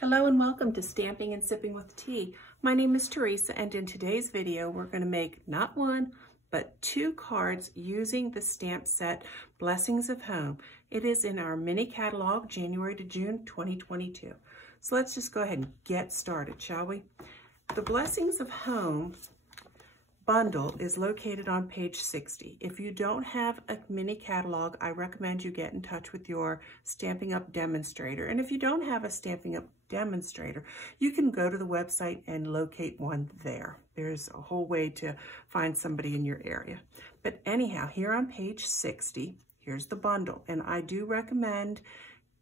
Hello and welcome to Stamping and Sipping with Tea. My name is Teresa, and in today's video we're going to make not one but 2 cards using the stamp set Blessings of Home. It is in our mini catalog January to June 2022. So let's just go ahead and get started, shall we? The Blessings of Home bundle is located on page 60. If you don't have a mini catalog, I recommend you get in touch with your Stampin' Up demonstrator. And if you don't have a Stampin' Up demonstrator, you can go to the website and locate one there. There's a whole way to find somebody in your area. But anyhow, here on page 60, here's the bundle. And I do recommend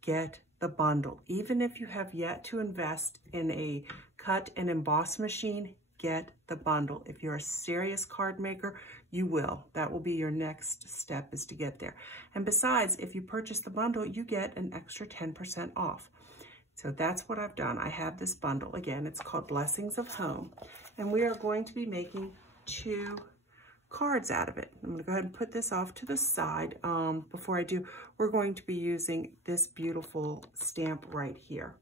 get the bundle. Even if you have yet to invest in a cut and emboss machine, get the bundle. If you're a serious card maker, you will. That will be your next step, is to get there. And besides, if you purchase the bundle, you get an extra 10% off. So that's what I've done. I have this bundle. Again, it's called Blessings of Home. And we are going to be making 2 cards out of it. I'm going to go ahead and put this off to the side. Before I do, we're going to be using this beautiful stamp right here.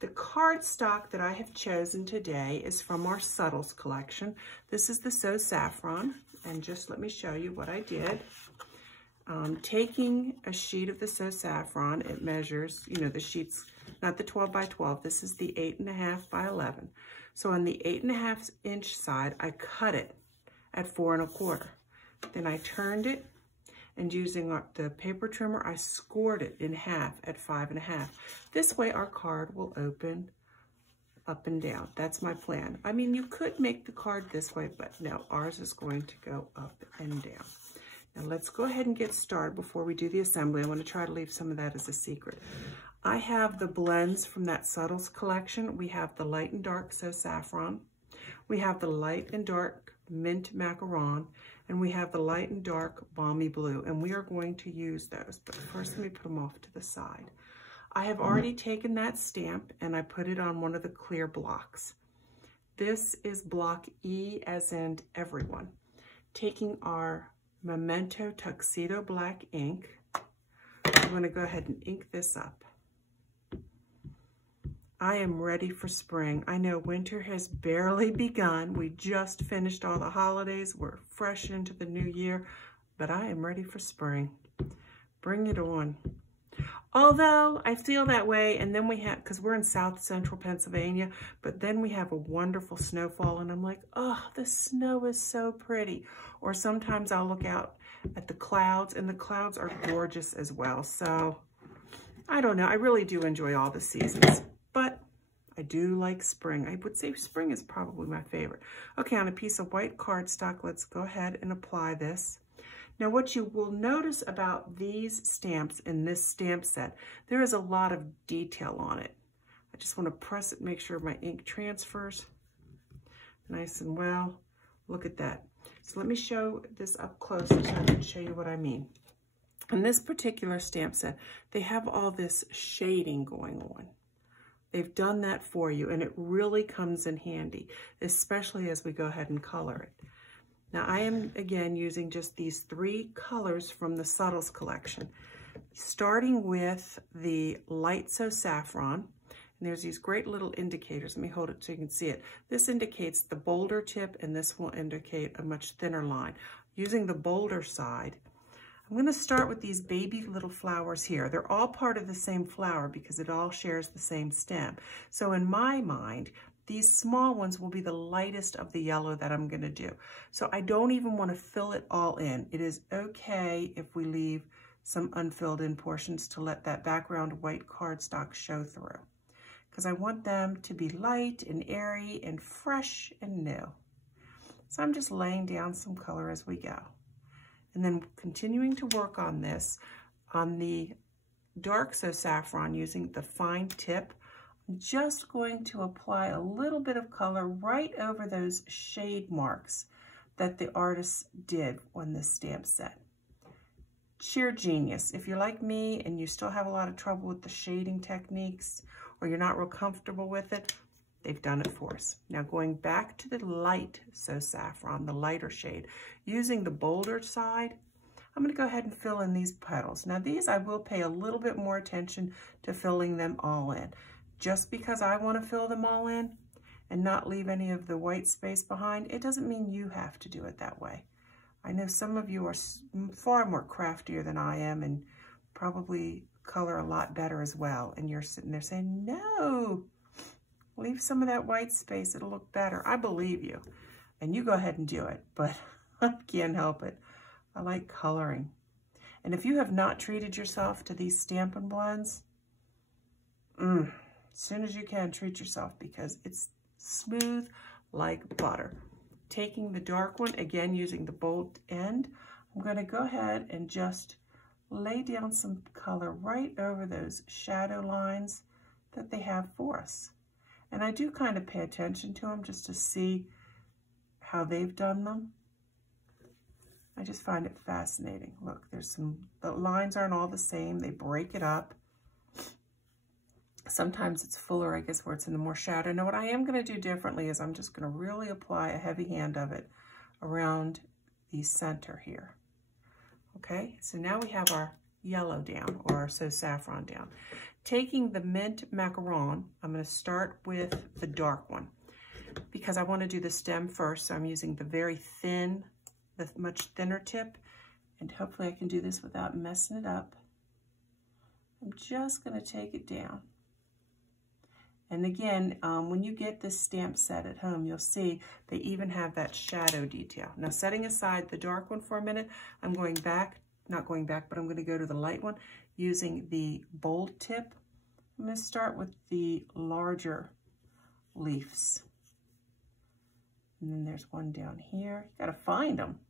The cardstock that I have chosen today is from our Subtles collection. This is the So Saffron, and just let me show you what I did. Taking a sheet of the So Saffron, it measures, you know, the sheet's not the 12 by 12, this is the 8.5 by 11. So on the 8.5 inch side, I cut it at 4 1/4. Then I turned it, and using the paper trimmer, I scored it in half at 5 1/2. This way our card will open up and down. That's my plan. I mean, you could make the card this way, but no, ours is going to go up and down. Now let's go ahead and get started before we do the assembly. I want to try to leave some of that as a secret. I have the blends from that Subtles collection. We have the light and dark So Saffron. We have the light and dark Mint Macaron. And we have the light and dark Balmy Blue, and we are going to use those. But first, let me put them off to the side. I have already taken that stamp and I put it on one of the clear blocks. This is block E as in everyone. Taking our Memento Tuxedo Black ink, I'm going to go ahead and ink this up. I am ready for spring. I know winter has barely begun. We just finished all the holidays. We're fresh into the new year, but I am ready for spring. Bring it on. Although I feel that way, and then we have, because we're in South Central Pennsylvania, but then we have a wonderful snowfall, and I'm like, oh, the snow is so pretty. Or sometimes I'll look out at the clouds, and the clouds are gorgeous as well. So I don't know. I really do enjoy all the seasons. But I do like spring. I would say spring is probably my favorite. Okay, on a piece of white cardstock, let's go ahead and apply this. Now, what you will notice about these stamps in this stamp set, there is a lot of detail on it. I just want to press it, make sure my ink transfers nice and well. Look at that. So let me show this up close so I can show you what I mean. In this particular stamp set, they have all this shading going on. They've done that for you, and it really comes in handy, especially as we go ahead and color it. Now, I am, again, using just these 3 colors from the Subtles collection, starting with the light So Saffron. And there's these great little indicators. Let me hold it so you can see it. This indicates the bolder tip, and this will indicate a much thinner line. Using the bolder side, I'm going to start with these baby little flowers here. They're all part of the same flower because it all shares the same stem. So in my mind, these small ones will be the lightest of the yellow that I'm going to do. So I don't even want to fill it all in. It is okay if we leave some unfilled in portions to let that background white cardstock show through, because I want them to be light and airy and fresh and new. So I'm just laying down some color as we go. And then continuing to work on this, on the dark So Saffron using the fine tip, I'm just going to apply a little bit of color right over those shade marks that the artist did on this stamp set. Sheer genius. If you're like me and you still have a lot of trouble with the shading techniques, or you're not real comfortable with it, they've done it for us. Now going back to the light So Saffron, the lighter shade, using the bolder side, I'm going to go ahead and fill in these petals. Now these I will pay a little bit more attention to filling them all in. Just because I want to fill them all in and not leave any of the white space behind, it doesn't mean you have to do it that way. I know some of you are far more craftier than I am and probably color a lot better as well. And you're sitting there saying, no, leave some of that white space. It'll look better. I believe you. And you go ahead and do it, but I can't help it. I like coloring. And if you have not treated yourself to these Stampin' blends, as soon as you can, treat yourself, because it's smooth like butter. Taking the dark one, again using the bold end, I'm going to go ahead and just lay down some color right over those shadow lines that they have for us. And I do kind of pay attention to them just to see how they've done them. I just find it fascinating. Look, the lines aren't all the same. They break it up. Sometimes it's fuller, I guess, where it's in the more shadow. Now, what I am going to do differently is I'm just going to really apply a heavy hand of it around the center here. Okay, so now we have our yellow down, or so saffron down. Taking the mint macaron, I'm going to start with the dark one because I want to do the stem first. So I'm using the very thin, the much thinner tip, and hopefully I can do this without messing it up. I'm just going to take it down. And again, when you get this stamp set at home, you'll see they even have that shadow detail. Now, setting aside the dark one for a minute, I'm going back, not going back, but I'm going to go to the light one using the bold tip. I'm going to start with the larger leaves. And then there's one down here. You got to find them.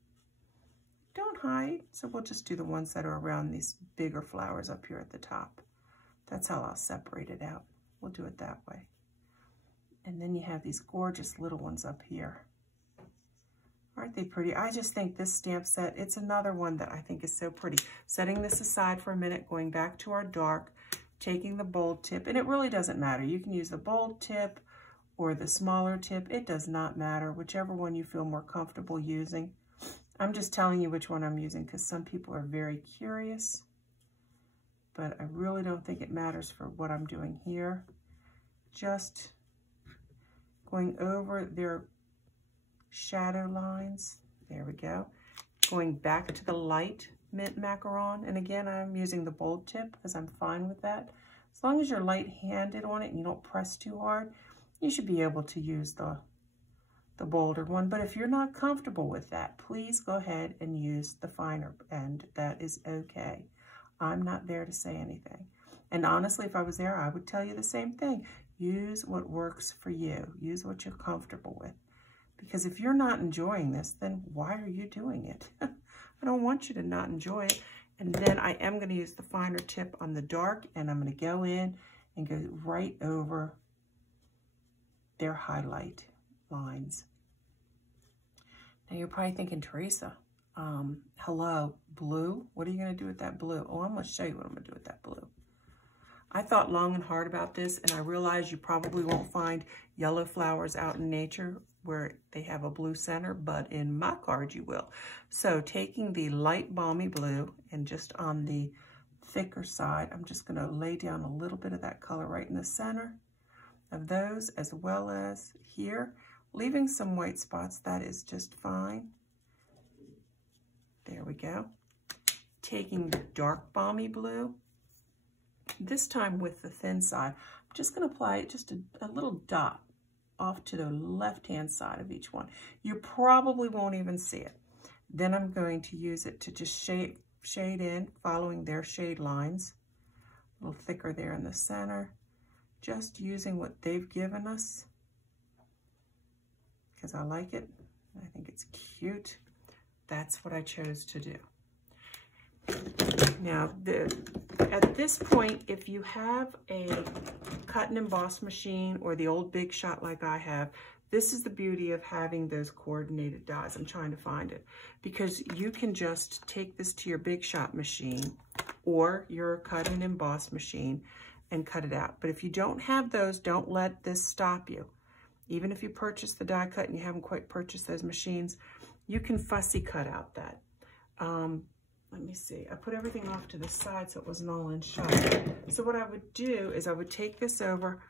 Don't hide. So we'll just do the ones that are around these bigger flowers up here at the top. That's how I'll separate it out. We'll do it that way. And then you have these gorgeous little ones up here. Aren't they pretty? I just think this stamp set, it's another one that I think is so pretty. Setting this aside for a minute, going back to our dark, taking the bold tip, and it really doesn't matter. You can use the bold tip or the smaller tip. It does not matter, whichever one you feel more comfortable using. I'm just telling you which one I'm using because some people are very curious. But I really don't think it matters for what I'm doing here. Just going over their shadow lines. There we go. Going back to the light mint macaron. And again, I'm using the bold tip because I'm fine with that. As long as you're light-handed on it and you don't press too hard, you should be able to use the bolder one. But if you're not comfortable with that, please go ahead and use the finer end. That is okay. I'm not there to say anything. And honestly, if I was there, I would tell you the same thing. Use what works for you. Use what you're comfortable with. Because if you're not enjoying this, then why are you doing it? I don't want you to not enjoy it. And then I am going to use the finer tip on the dark, and I'm going to go in and go right over their highlight lines. Now you're probably thinking, Teresa, hello, blue? What are you going to do with that blue? Oh, I'm going to show you what I'm going to do with that blue. I thought long and hard about this, and I realized you probably won't find yellow flowers out in nature where they have a blue center, but in my card you will. So taking the light balmy blue and just on the thicker side, I'm just going to lay down a little bit of that color right in the center of those, as well as here, leaving some white spots. That is just fine. There we go. Taking the dark balmy blue, this time with the thin side, I'm just going to apply just a little dot off to the left-hand side of each one. You probably won't even see it. Then I'm going to use it to just shade in, following their shade lines. A little thicker there in the center. Just using what they've given us because I like it. I think it's cute. That's what I chose to do. Now, at this point, if you have a cut and emboss machine or the old Big Shot like I have, this is the beauty of having those coordinated dies. I'm trying to find it. Because you can just take this to your Big Shot machine or your cut and emboss machine and cut it out. But if you don't have those, don't let this stop you. Even if you purchase the die cut and you haven't quite purchased those machines, you can fussy cut out that. Let me see, I put everything off to the side so it wasn't all in shot. So what I would do is I would take this over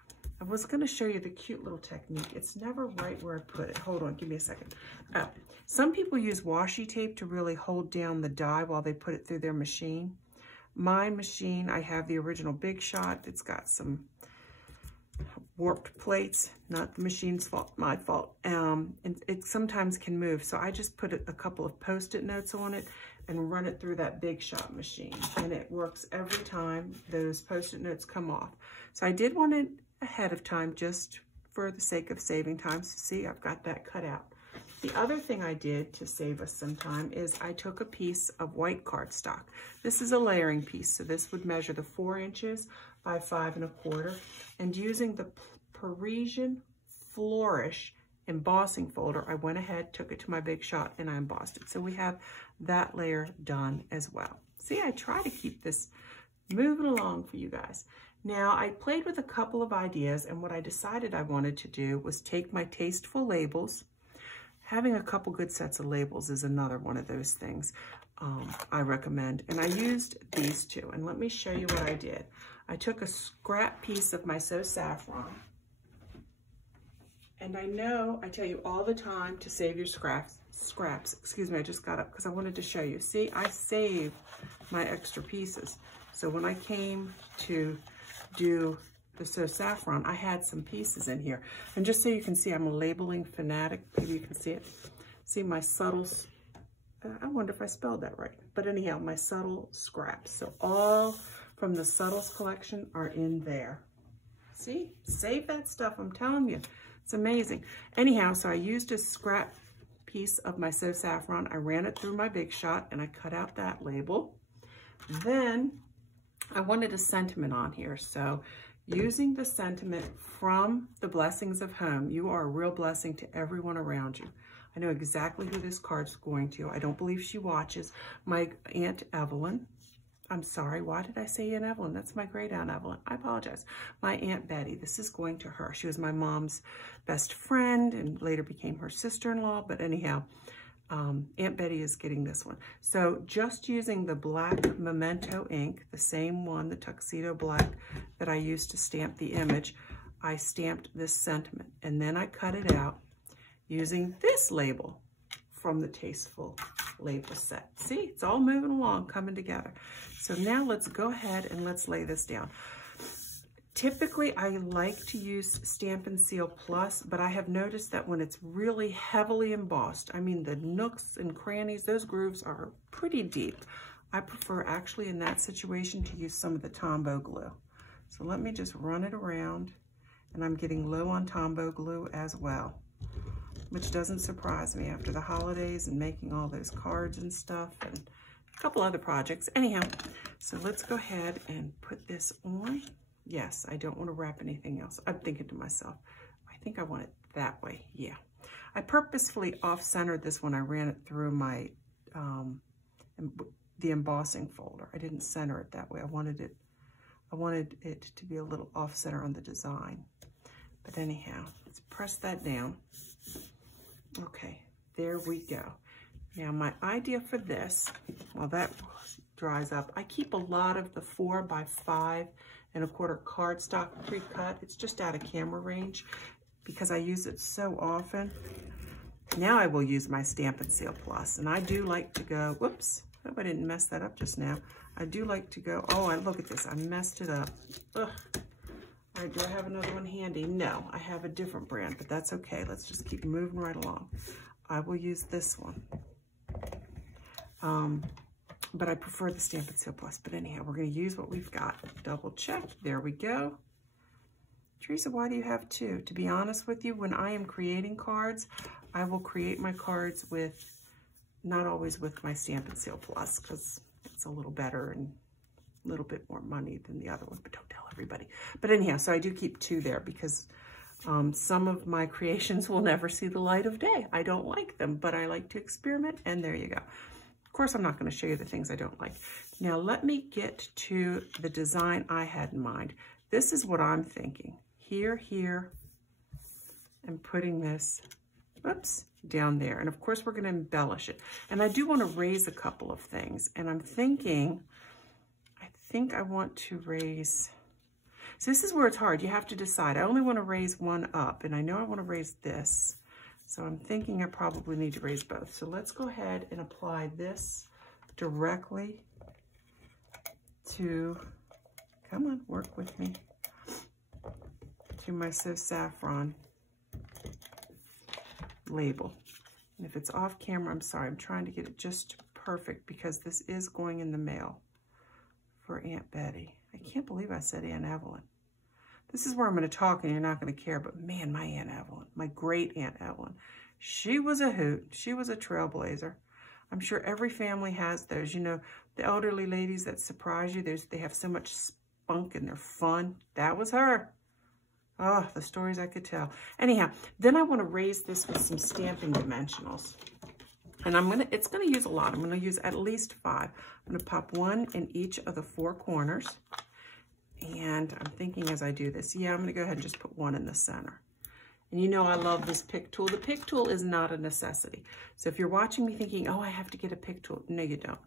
I was going to show you the cute little technique. It's never right where I put it. Hold on, give me a second. Some people use washi tape to really hold down the die while they put it through their machine. My machine, I have the original Big Shot. It's got some warped plates, not the machine's fault, my fault. And it sometimes can move. So I just put a couple of Post-it notes on it and run it through that Big Shot machine. And it works every time those Post-it notes come off. So I did want it ahead of time just for the sake of saving time. So see, I've got that cut out. The other thing I did to save us some time is I took a piece of white cardstock. This is a layering piece, so this would measure the 4 inches by 5 1/4. And using the Parisian Flourish embossing folder, I went ahead, took it to my Big Shot, and I embossed it. So we have that layer done as well. See, I try to keep this moving along for you guys. Now, I played with a couple of ideas, and what I decided I wanted to do was take my Tasteful Labels. Having a couple good sets of labels is another one of those things I recommend. And I used these two, and let me show you what I did. I took a scrap piece of my Faux Saffron, and I know I tell you all the time to save your scraps. Excuse me, I just got up because I wanted to show you. See, I saved my extra pieces. So when I came to do the Faux Saffron, I had some pieces in here. And just so you can see, I'm a labeling fanatic. Maybe you can see it. See my subtle, I wonder if I spelled that right. But anyhow, my subtle scraps. So all from the Subtles collection are in there. See, save that stuff, I'm telling you. It's amazing. Anyhow, so I used a scrap piece of my Faux Saffron. I ran it through my Big Shot and I cut out that label. Then I wanted a sentiment on here. So using the sentiment from the Blessings of Home, you are a real blessing to everyone around you. I know exactly who this card's going to. I don't believe she watches. My Aunt Evelyn. I'm sorry, why did I say Aunt Evelyn? That's my great Aunt Evelyn. I apologize. My Aunt Betty, this is going to her. She was my mom's best friend and later became her sister-in-law. But anyhow, Aunt Betty is getting this one. So just using the black Memento ink, the same one, the Tuxedo Black that I used to stamp the image, I stamped this sentiment. And then I cut it out using this label from the Tasteful Label set. See, it's all moving along, coming together. So now let's go ahead and let's lay this down. Typically, I like to use Stampin' Seal Plus, but I have noticed that when it's really heavily embossed, I mean the nooks and crannies, those grooves are pretty deep. I prefer actually in that situation to use some of the Tombow glue. So let me just run it around, and I'm getting low on Tombow glue as well, which doesn't surprise me after the holidays and making all those cards and stuff and a couple other projects. Anyhow, so let's go ahead and put this on. Yes, I don't want to wrap anything else. I'm thinking to myself, I think I want it that way. Yeah. I purposefully off-centered this when I ran it through my, the embossing folder. I didn't center it that way. I wanted it to be a little off-center on the design. But anyhow, let's press that down. Okay, there we go. Now my idea for this, while that dries up, I keep a lot of the 4 by 5 1/4 cardstock pre-cut. It's just out of camera range because I use it so often. Now I will use my Stampin' Seal Plus, and I do like to go, whoops, hope I didn't mess that up just now. I do like to go, oh, look at this, I messed it up. Ugh. All right, do I have another one handy? No, I have a different brand, but that's okay. Let's just keep moving right along. I will use this one. But I prefer the Stampin' Seal Plus. But anyhow, we're going to use what we've got. Double check. There we go. Teresa, why do you have 2? To be honest with you, when I am creating cards, I will create my cards with, not always with my Stampin' Seal Plus, because it's a little better and a little bit more money than the other one, but don't tell everybody. But anyhow, so I do keep 2 there because some of my creations will never see the light of day. I don't like them, but I like to experiment, and there you go. Of course, I'm not going to show you the things I don't like. Now, let me get to the design I had in mind. This is what I'm thinking. Here, and putting this, whoops, down there. And of course, we're going to embellish it. And I do want to raise a couple of things. And I'm thinking, I think I want to raise, So this is where it's hard. You have to decide. I only want to raise one up, and I know I want to raise this. So I'm thinking I probably need to raise both. So let's go ahead and apply this directly to, come on, work with me, to my So Saffron label. And if it's off camera, I'm sorry, I'm trying to get it just perfect because this is going in the mail for Aunt Betty. I can't believe I said Aunt Evelyn. This is where I'm going to talk and you're not going to care, but man, my Aunt Evelyn, my great Aunt Evelyn, she was a hoot. She was a trailblazer. I'm sure every family has those. You know, the elderly ladies that surprise you, they have so much spunk and they're fun. That was her. Oh, the stories I could tell. Anyhow, then I want to raise this with some stamping dimensionals. And it's going to use a lot. I'm going to use at least 5. I'm going to pop 1 in each of the 4 corners. And I'm thinking as I do this, yeah, I'm going to go ahead and just put 1 in the center. And you know I love this pick tool. The pick tool is not a necessity. So if you're watching me thinking, oh, I have to get a pick tool. No, you don't.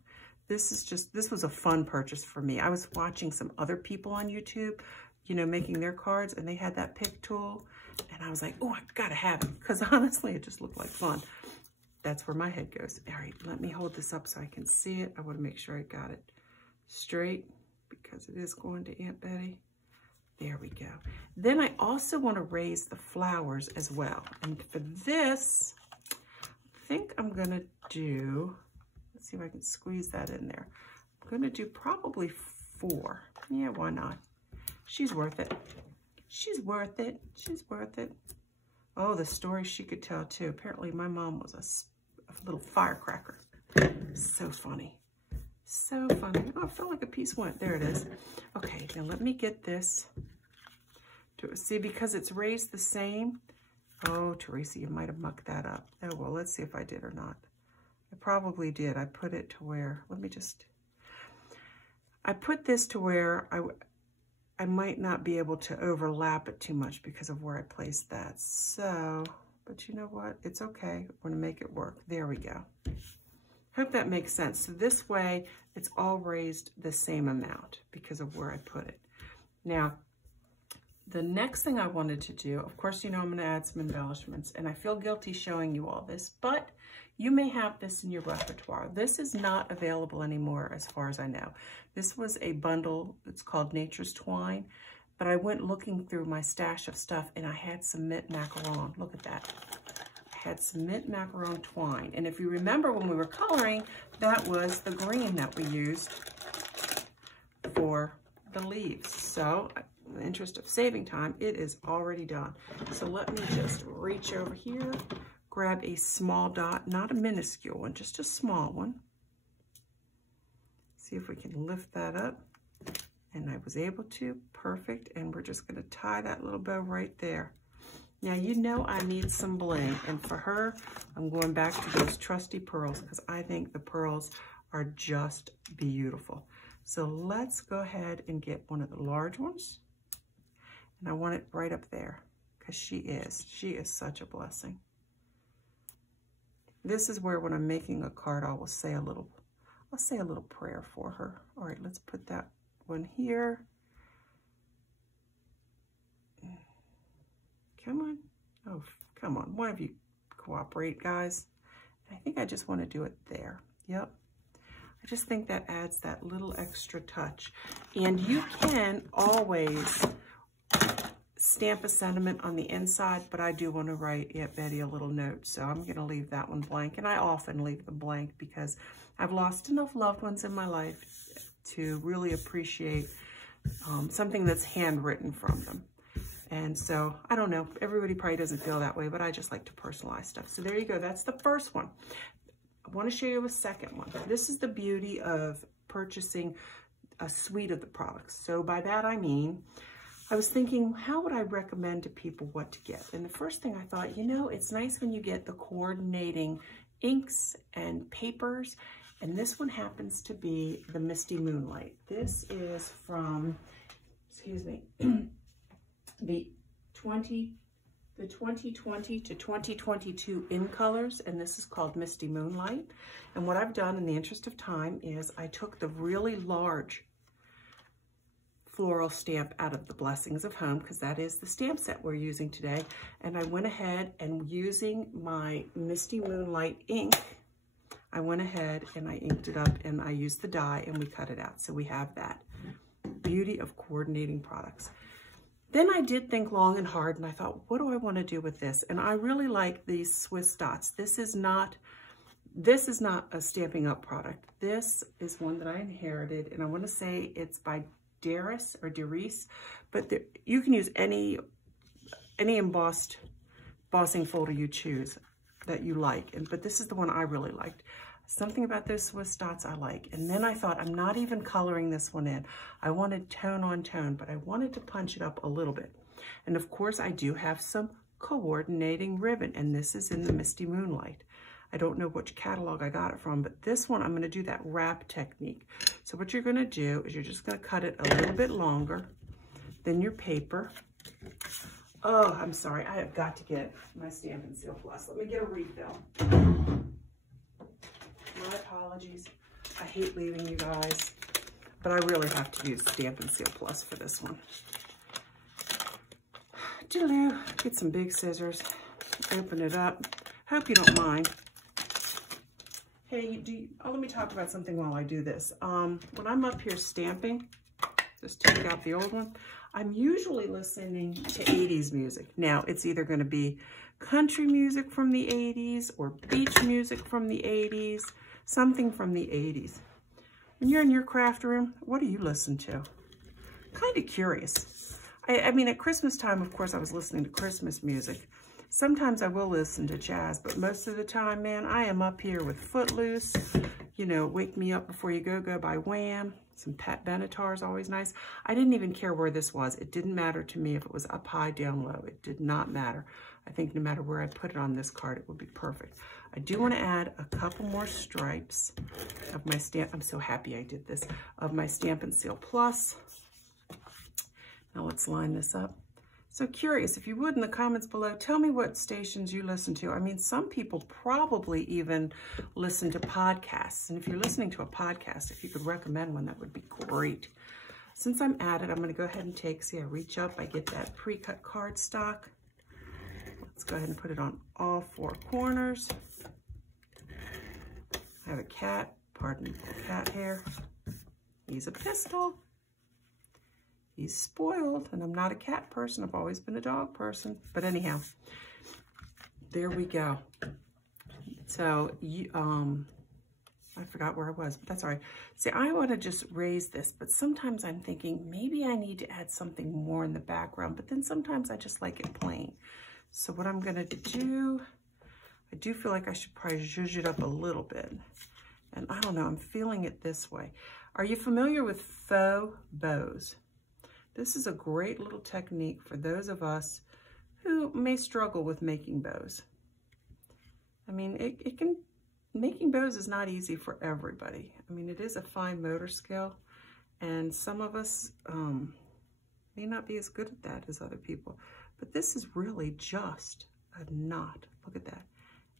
This was a fun purchase for me. I was watching some other people on YouTube, you know, making their cards, and they had that pick tool. And I was like, oh, I got to have it. Because honestly, it just looked like fun. That's where my head goes. All right, let me hold this up so I can see it. I want to make sure I got it straight because it is going to Aunt Betty. There we go. Then I also want to raise the flowers as well. And for this, I think I'm going to do, let's see if I can squeeze that in there. I'm going to do probably 4. Yeah, why not? She's worth it. She's worth it. She's worth it. Oh, the stories she could tell too. Apparently my mom was a little firecracker. So funny. So funny. Oh, I felt like a piece went. There it is. Okay, now let me get this. See, because it's raised the same. Oh, Teresa, you might have mucked that up. Oh, well, let's see if I did or not. I probably did. I put it to where, I put this to where I might not be able to overlap it too much because of where I placed that. So, but you know what? It's okay. We're going to make it work. There we go. Hope that makes sense. So this way, it's all raised the same amount because of where I put it. Now, the next thing I wanted to do, of course, you know I'm going to add some embellishments, and I feel guilty showing you all this, but you may have this in your repertoire. This is not available anymore as far as I know. This was a bundle. It's called Nature's Twine, but I went looking through my stash of stuff, and I had some mint macaron. Look at that. I had some mint macaron twine, and if you remember when we were coloring, that was the green that we used for the leaves. So, in the interest of saving time, it is already done. So let me just reach over here, grab a small dot, not a minuscule one, just a small one. See if we can lift that up. And I was able to, perfect. And we're just gonna tie that little bow right there. Now, you know I need some bling, and for her, I'm going back to those trusty pearls because I think the pearls are just beautiful. So let's go ahead and get one of the large ones. And I want it right up there because she is such a blessing. This is where when I'm making a card, I'll say a little prayer for her. All right, let's put that one here. Come on. Oh, come on. One of you cooperate, guys. I think I just want to do it there. Yep. I just think that adds that little extra touch. And you can always stamp a sentiment on the inside, but I do want to write Aunt Betty a little note, so I'm going to leave that one blank. And I often leave them blank because I've lost enough loved ones in my life to really appreciate something that's handwritten from them. And so, I don't know, everybody probably doesn't feel that way, but I just like to personalize stuff. So there you go, that's the first one. I want to show you a second one. This is the beauty of purchasing a suite of the products. So by that I mean, I was thinking, how would I recommend to people what to get? And the first thing I thought, you know, it's nice when you get the coordinating inks and papers. And this one happens to be the Misty Moonlight. This is from, excuse me, the 2020 to 2022 in colors, and this is called Misty Moonlight. And what I've done in the interest of time is I took the really large floral stamp out of the Blessings of Home, because that is the stamp set we're using today. And I went ahead and using my Misty Moonlight ink, I went ahead and I inked it up and I used the die and we cut it out. So we have that. Beauty of coordinating products. Then I did think long and hard and I thought, what do I want to do with this? And I really like these Swiss dots. This is not a Stampin' Up product. This is one that I inherited, and I want to say it's by Darius or Darius, but you can use any embossing folder you choose that you like. But this is the one I really liked. Something about those Swiss dots I like. And then I thought, I'm not even coloring this one in. I wanted tone on tone, but I wanted to punch it up a little bit. And of course, I do have some coordinating ribbon, and this is in the Misty Moonlight. I don't know which catalog I got it from, but this one, I'm going to do that wrap technique. So what you're going to do is you're just going to cut it a little bit longer than your paper. Oh, I'm sorry. I have got to get my Stampin' Seal Plus. Let me get a refill. My apologies. I hate leaving you guys, but I really have to use Stampin' Seal Plus for this one. Doodaloo. Get some big scissors. Open it up. Hope you don't mind. Hey, let me talk about something while I do this. When I'm up here stamping, just take out the old one, I'm usually listening to 80s music. Now, it's either going to be country music from the 80s or beach music from the 80s, something from the 80s. When you're in your craft room, what do you listen to? Kind of curious. I mean, at Christmas time, of course, I was listening to Christmas music. Sometimes I will listen to jazz, but most of the time, man, I am up here with Footloose, you know, Wake Me Up Before You Go by Wham. Some Pat Benatar is always nice. I didn't even care where this was. It didn't matter to me if it was up high, down low. It did not matter. I think no matter where I put it on this card, it would be perfect. I do want to add a couple more stripes of my stamp. I'm so happy I did this. Of my Stampin' Seal Plus. Now let's line this up. So curious, if you would, in the comments below, tell me what stations you listen to. I mean, some people probably even listen to podcasts. And if you're listening to a podcast, if you could recommend one, that would be great. Since I'm at it, I'm going to go ahead and I reach up, I get that pre-cut cardstock. Let's go ahead and put it on all four corners. I have a cat, pardon the cat hair. He's a pistol. He's spoiled, and I'm not a cat person. I've always been a dog person. But anyhow, there we go. So, I forgot where I was, but that's all right. See, I want to just raise this, but sometimes I'm thinking maybe I need to add something more in the background, but then sometimes I just like it plain. So what I'm going to do, I do feel like I should probably zhuzh it up a little bit. And I don't know, I'm feeling it this way. Are you familiar with Faux Bows? This is a great little technique for those of us who may struggle with making bows. I mean, making bows is not easy for everybody. I mean, it is a fine motor skill, and some of us may not be as good at that as other people. But this is really just a knot. Look at that.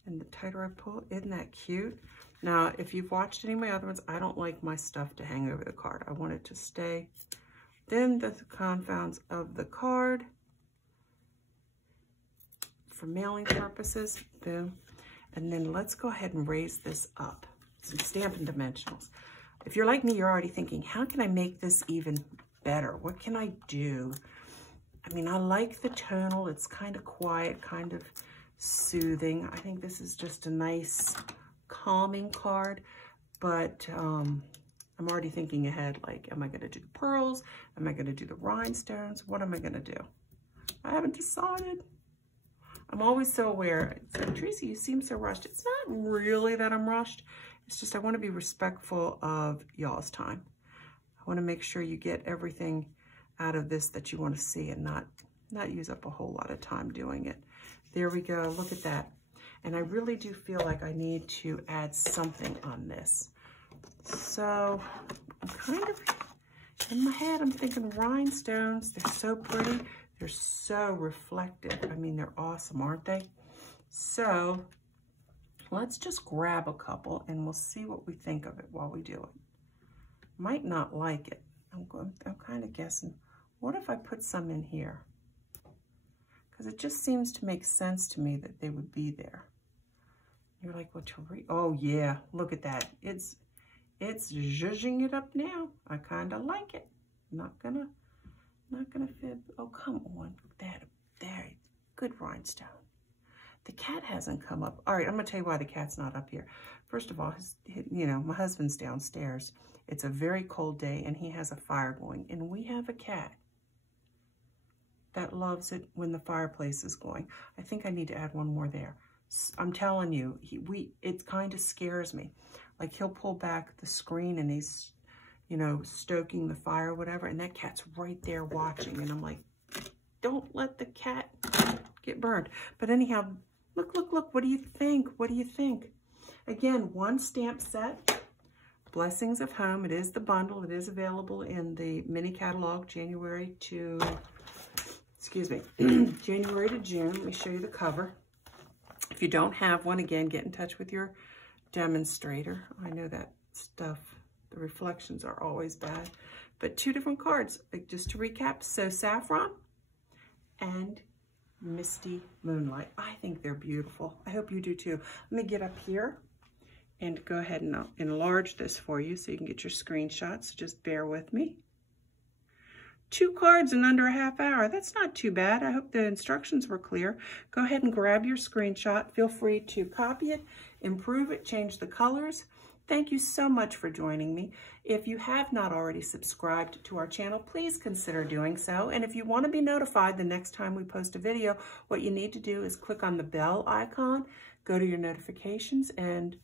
And the tighter I pull, isn't that cute? Now, if you've watched any of my other ones, I don't like my stuff to hang over the card. I want it to stay within the confines of the card for mailing purposes. Boom. And then let's go ahead and raise this up. Some Stampin' Dimensionals. If you're like me, you're already thinking, how can I make this even better? What can I do? I mean, I like the tonal. It's kind of quiet, kind of soothing. I think this is just a nice, calming card. But I'm already thinking ahead, like, am I going to do the pearls? Am I going to do the rhinestones? What am I going to do? I haven't decided. I'm always so aware. So, Tracy, you seem so rushed. It's not really that I'm rushed. It's just I want to be respectful of y'all's time. I want to make sure you get everything out of this that you want to see and not use up a whole lot of time doing it. There we go. Look at that. And I really do feel like I need to add something on this. So I'm kind of, in my head, I'm thinking rhinestones. They're so pretty. They're so reflective. I mean, they're awesome, aren't they? So let's just grab a couple and we'll see what we think of it while we do it. Might not like it. I'm kind of guessing, what if I put some in here? Because it just seems to make sense to me that they would be there. You're like, well, oh yeah, look at that. It's zhuzhing it up now. I kind of like it. Not gonna fib. Oh, come on. There, good rhinestone. The cat hasn't come up. All right, I'm gonna tell you why the cat's not up here. First of all, my husband's downstairs. It's a very cold day and he has a fire going, and we have a cat that loves it when the fireplace is going. I think I need to add one more there. I'm telling you, it kind of scares me. Like he'll pull back the screen and he's, stoking the fire or whatever, and that cat's right there watching. And I'm like, don't let the cat get burned. But anyhow, look, what do you think? What do you think? Again, one stamp set, Blessings of Home. It is the bundle. It is available in the mini catalog, January to June. Let me show you the cover. If you don't have one, again, get in touch with your demonstrator. I know that stuff, the reflections are always bad. But 2 different cards, just to recap, So Saffron and Misty Moonlight. I think they're beautiful. I hope you do too. Let me get up here and go ahead and enlarge this for you so you can get your screenshots. Just bear with me. 2 cards in under a half hour. That's not too bad. I hope the instructions were clear. Go ahead and grab your screenshot. Feel free to copy it, improve it, change the colors. Thank you so much for joining me. If you have not already subscribed to our channel, please consider doing so. And if you want to be notified the next time we post a video, what you need to do is click on the bell icon, go to your notifications and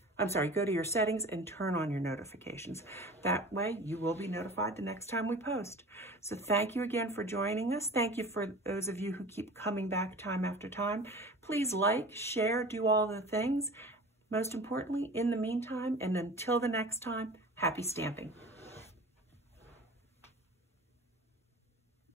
go to your settings and turn on your notifications. That way you will be notified the next time we post. So thank you again for joining us. Thank you for those of you who keep coming back time after time. Please like, share, do all the things. Most importantly, in the meantime, and until the next time, happy stamping.